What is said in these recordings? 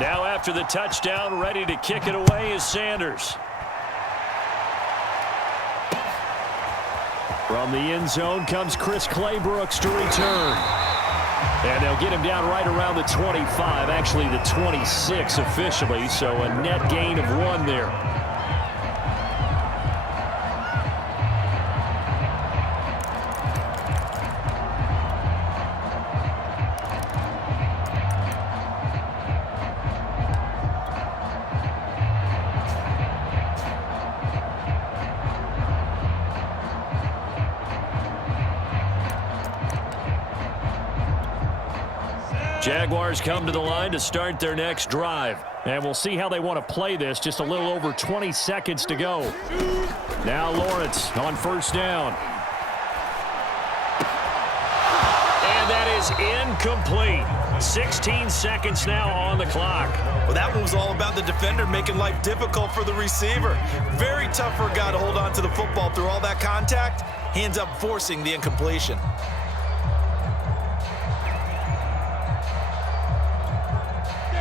Now after the touchdown, ready to kick it away is Sanders. From the end zone comes Chris Claybrooks to return. And they'll get him down right around the 25, actually the 26 officially, so a net gain of 1 there. Jaguars come to the line to start their next drive. And we'll see how they want to play this. Just a little over 20 seconds to go. Now Lawrence on first down. And that is incomplete. 16 seconds now on the clock. Well, that one was all about the defender making life difficult for the receiver. Very tough for a guy to hold on to the football through all that contact. He ends up forcing the incompletion.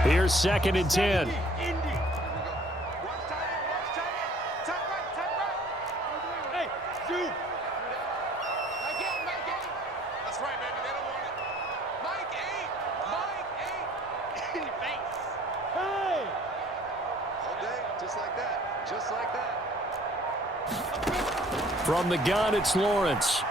Here's 2nd and 10. From the gun, it's Lawrence.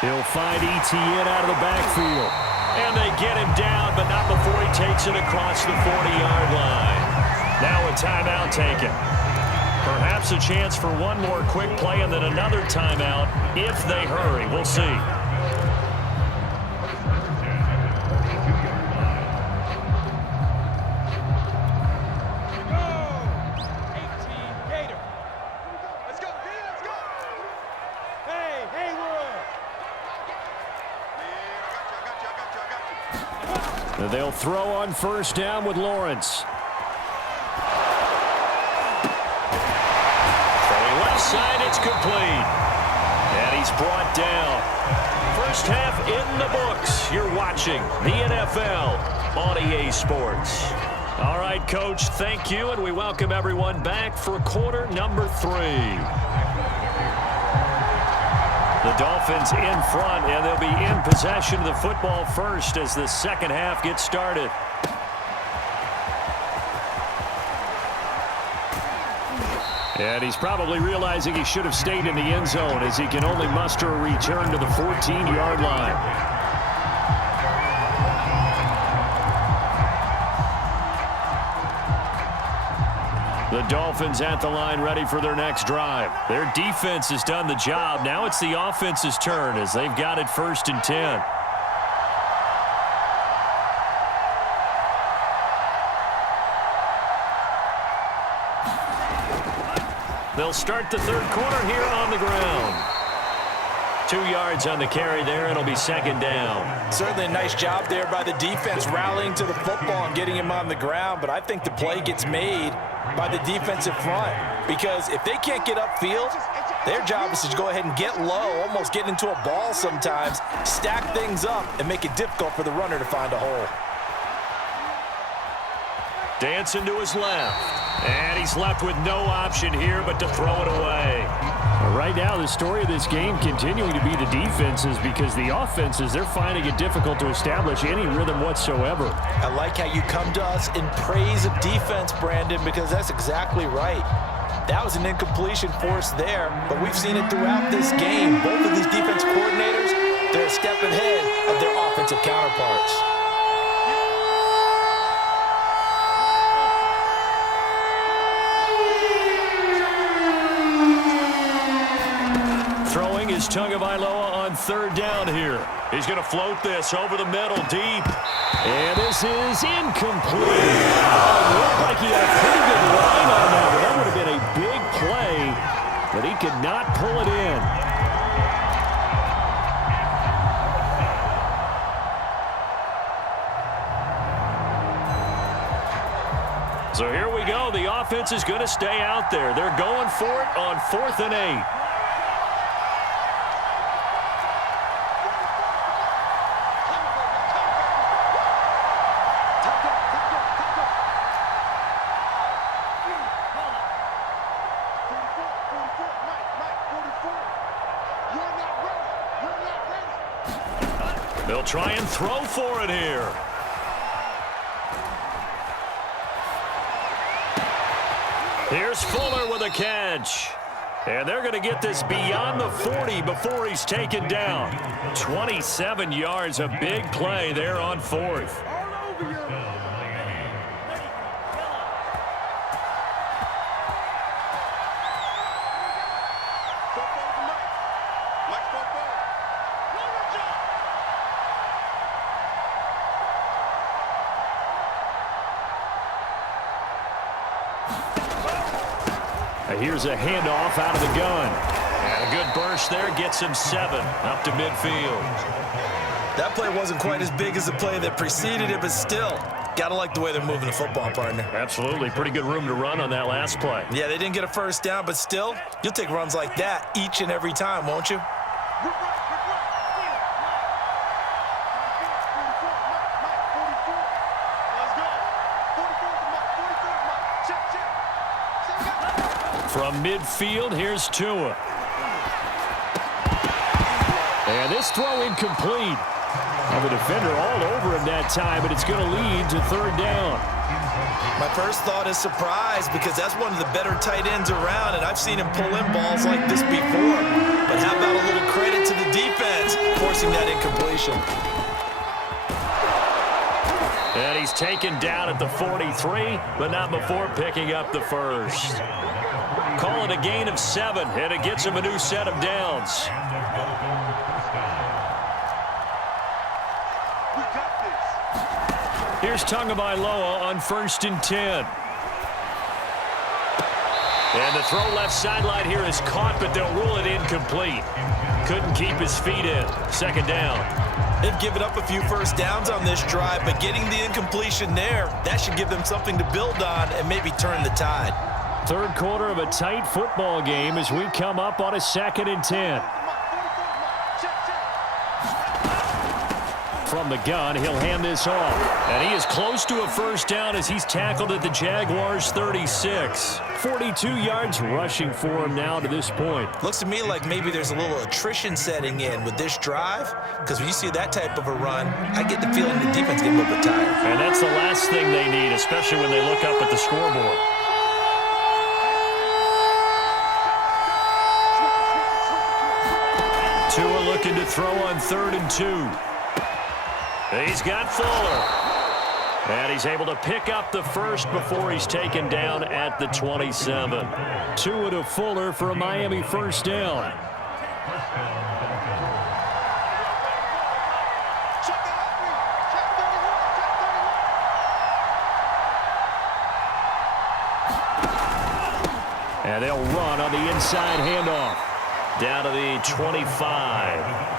He'll find Etienne out of the backfield. And they get him down, but not before he takes it across the 40-yard line. Now a timeout taken. Perhaps a chance for one more quick play and then another timeout if they hurry. We'll see. They'll throw on first down with Lawrence. Throwing left side, it's complete. And he's brought down. First half in the books. You're watching the NFL on EA Sports. All right, Coach, thank you, and we welcome everyone back for quarter number 3. The Dolphins in front, and they'll be in possession of the football first as the second half gets started. And he's probably realizing he should have stayed in the end zone as he can only muster a return to the 14-yard line. The Dolphins at the line ready for their next drive. Their defense has done the job. Now it's the offense's turn as they've got it 1st and 10. They'll start the third quarter here on the ground. 2 yards on the carry there. It'll be 2nd down. Certainly a nice job there by the defense rallying to the football and getting him on the ground. But I think the play gets made by the defensive front, because if they can't get upfield, their job is to go ahead and get low, almost get into a ball sometimes, stack things up, and make it difficult for the runner to find a hole. Dancing to his left. And he's left with no option here but to throw it away. Right now, the story of this game continuing to be the defenses, because the offenses, they're finding it difficult to establish any rhythm whatsoever. I like how you come to us in praise of defense, Brandon, because that's exactly right. That was an incompletion forced there, but we've seen it throughout this game. Both of these defense coordinators, they're a step ahead of their offensive counterparts. Throwing is Tagovailoa on 3rd down here. He's going to float this over the middle deep. And this is incomplete. Oh, looked like he had a pretty good line on that, but that would have been a big play, but he could not pull it in. So here we go. The offense is going to stay out there. They're going for it on 4th and 8. They'll try and throw for it here. Here's Fuller with a catch. And they're going to get this beyond the 40 before he's taken down. 27 yards, a big play there on 4th. Here's a handoff out of the gun. And a good burst there gets him 7 up to midfield. That play wasn't quite as big as the play that preceded it, but still, got to like the way they're moving the football, partner. Absolutely. Pretty good room to run on that last play. Yeah, they didn't get a first down, but still, you'll take runs like that each and every time, won't you? From midfield, here's Tua. And this throw incomplete. And the defender all over him that time, but it's going to lead to 3rd down. My first thought is surprise because that's one of the better tight ends around, and I've seen him pull in balls like this before. But how about a little credit to the defense forcing that incompletion? And he's taken down at the 43, but not before picking up the first. Call it a gain of 7, and it gets him a new set of downs. Here's Tagovailoa on 1st and 10. And the throw left sideline here is caught, but they'll rule it incomplete. Couldn't keep his feet in. 2nd down. They've given up a few first downs on this drive, but getting the incompletion there, that should give them something to build on and maybe turn the tide. 3rd quarter of a tight football game as we come up on a 2nd and 10. From the gun, he'll hand this off. And he is close to a first down as he's tackled at the Jaguars' 36. 42 yards rushing for him now to this point. Looks to me like maybe there's a little attrition setting in with this drive, because when you see that type of a run, I get the feeling the defense getting a little bit tired. And that's the last thing they need, especially when they look up at the scoreboard. Tua looking to throw on 3rd and 2. He's got Fuller. And he's able to pick up the first before he's taken down at the 27. Tua to Fuller for a Miami first down. And they'll run on the inside handoff. Down to the 25.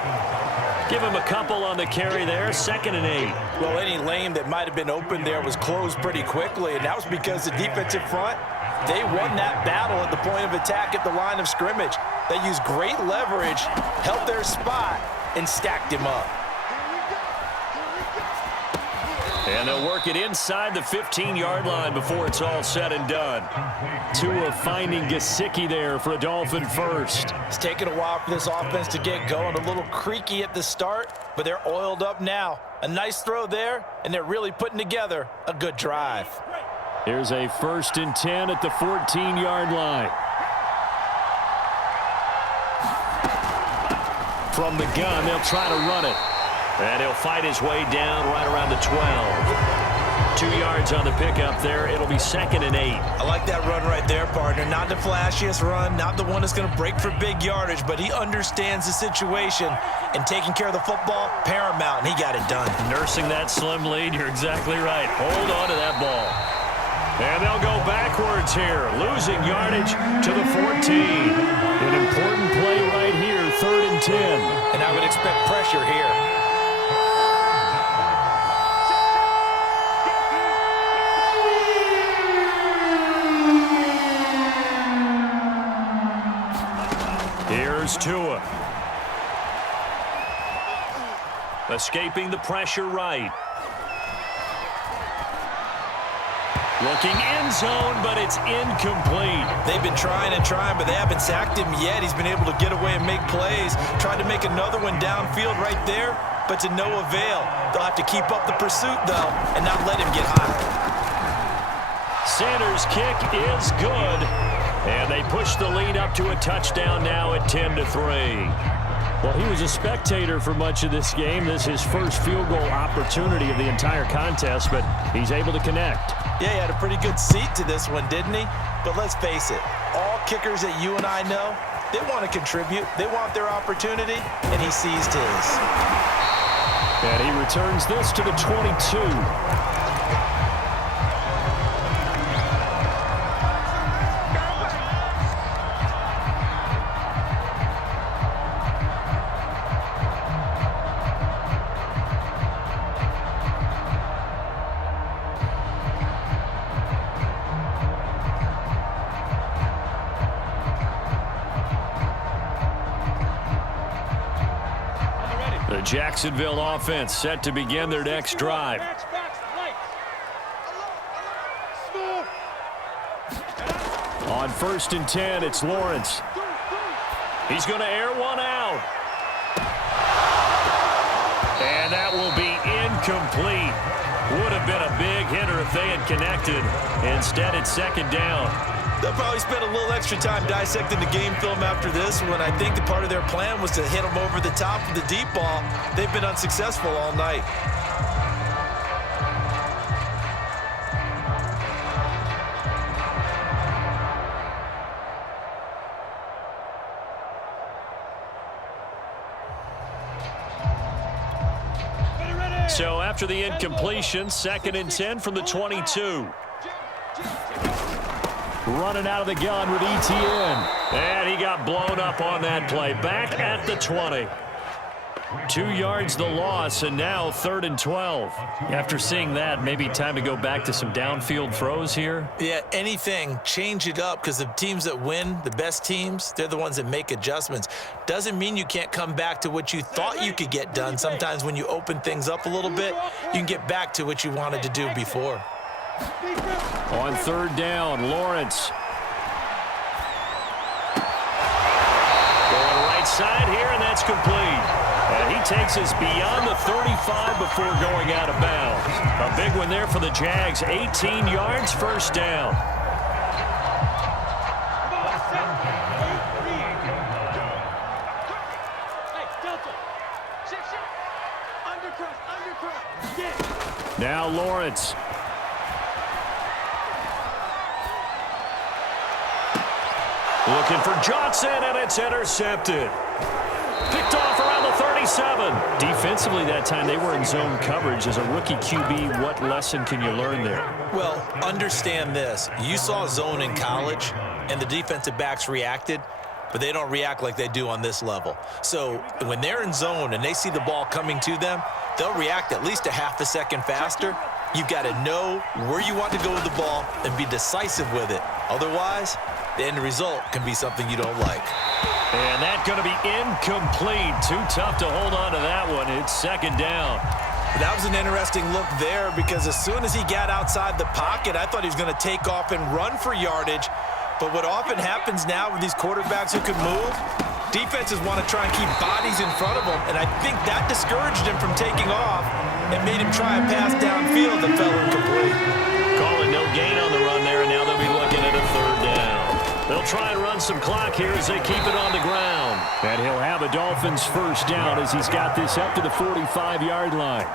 Give him a couple on the carry there. 2nd and 8. Well, any lane that might have been open there was closed pretty quickly, and that was because the defensive front, they won that battle at the point of attack at the line of scrimmage. They used great leverage, held their spot, and stacked him up. And they'll work it inside the 15-yard line before it's all said and done. Tua finding Gesicki there for a Dolphin first. It's taken a while for this offense to get going. A little creaky at the start, but they're oiled up now. A nice throw there, and they're really putting together a good drive. Here's a 1st and 10 at the 14-yard line. From the gun, they'll try to run it. And he'll fight his way down right around the 12. 2 yards on the pickup there. It'll be 2nd and 8. I like that run right there, partner. Not the flashiest run, not the one that's going to break for big yardage, but he understands the situation, and taking care of the football, paramount, and he got it done. Nursing that slim lead, you're exactly right. Hold on to that ball. And they'll go backwards here, losing yardage to the 14. An important play right here, 3rd and 10. And I would expect pressure here. Here's Tua. Escaping the pressure right. Looking end zone, but it's incomplete. They've been trying and trying, but they haven't sacked him yet. He's been able to get away and make plays. Tried to make another one downfield right there, but to no avail. They'll have to keep up the pursuit, though, and not let him get high. Sanders' kick is good, and they push the lead up to a touchdown now at 10-3. Well, he was a spectator for much of this game. This is his first field goal opportunity of the entire contest, but he's able to connect. Yeah, he had a pretty good seat to this one, didn't he? But let's face it, all kickers that you and I know, they want to contribute. They want their opportunity, and he seized his. And he returns this to the 22. The Jacksonville offense set to begin their next drive. On 1st and 10, it's Lawrence. He's going to air one out. And that will be incomplete. Would have been a big hitter if they had connected. Instead, it's 2nd down. They'll probably spend a little extra time dissecting the game film after this one. I think the part of their plan was to hit them over the top of the deep ball. They've been unsuccessful all night. So after the incompletion, 2nd and 10 from the 22. Running out of the gun with Etienne. And he got blown up on that play. Back at the 20. 2 yards the loss, and now 3rd and 12. After seeing that, maybe time to go back to some downfield throws here. Yeah, anything, change it up, because the teams that win, the best teams, they're the ones that make adjustments. Doesn't mean you can't come back to what you thought you could get done. Sometimes when you open things up a little bit, you can get back to what you wanted to do before. On 3rd down, Lawrence. Going right side here, and that's complete. And he takes us beyond the 35 before going out of bounds. A big one there for the Jags. 18 yards, 1st down. Now Lawrence. Looking for Johnson, and it's intercepted. Picked off around the 37. Defensively that time, they were in zone coverage. As a rookie QB, what lesson can you learn there? Well, understand this. You saw zone in college, and the defensive backs reacted, but they don't react like they do on this level. So when they're in zone and they see the ball coming to them, they'll react at least a half a second faster. You've got to know where you want to go with the ball and be decisive with it. Otherwise, the end result can be something you don't like. And that's going to be incomplete. Too tough to hold on to that one. It's 2nd down. That was an interesting look there, because as soon as he got outside the pocket, I thought he was going to take off and run for yardage. But what often happens now with these quarterbacks who can move, defenses want to try and keep bodies in front of them, and I think that discouraged him from taking off and made him try a pass downfield that fell incomplete. Calling no gain on the run there, and now they'll be looking at a 3rd down. They'll try and run some clock here as they keep it on the ground. And he'll have a Dolphins 1st down as he's got this up to the 45-yard line.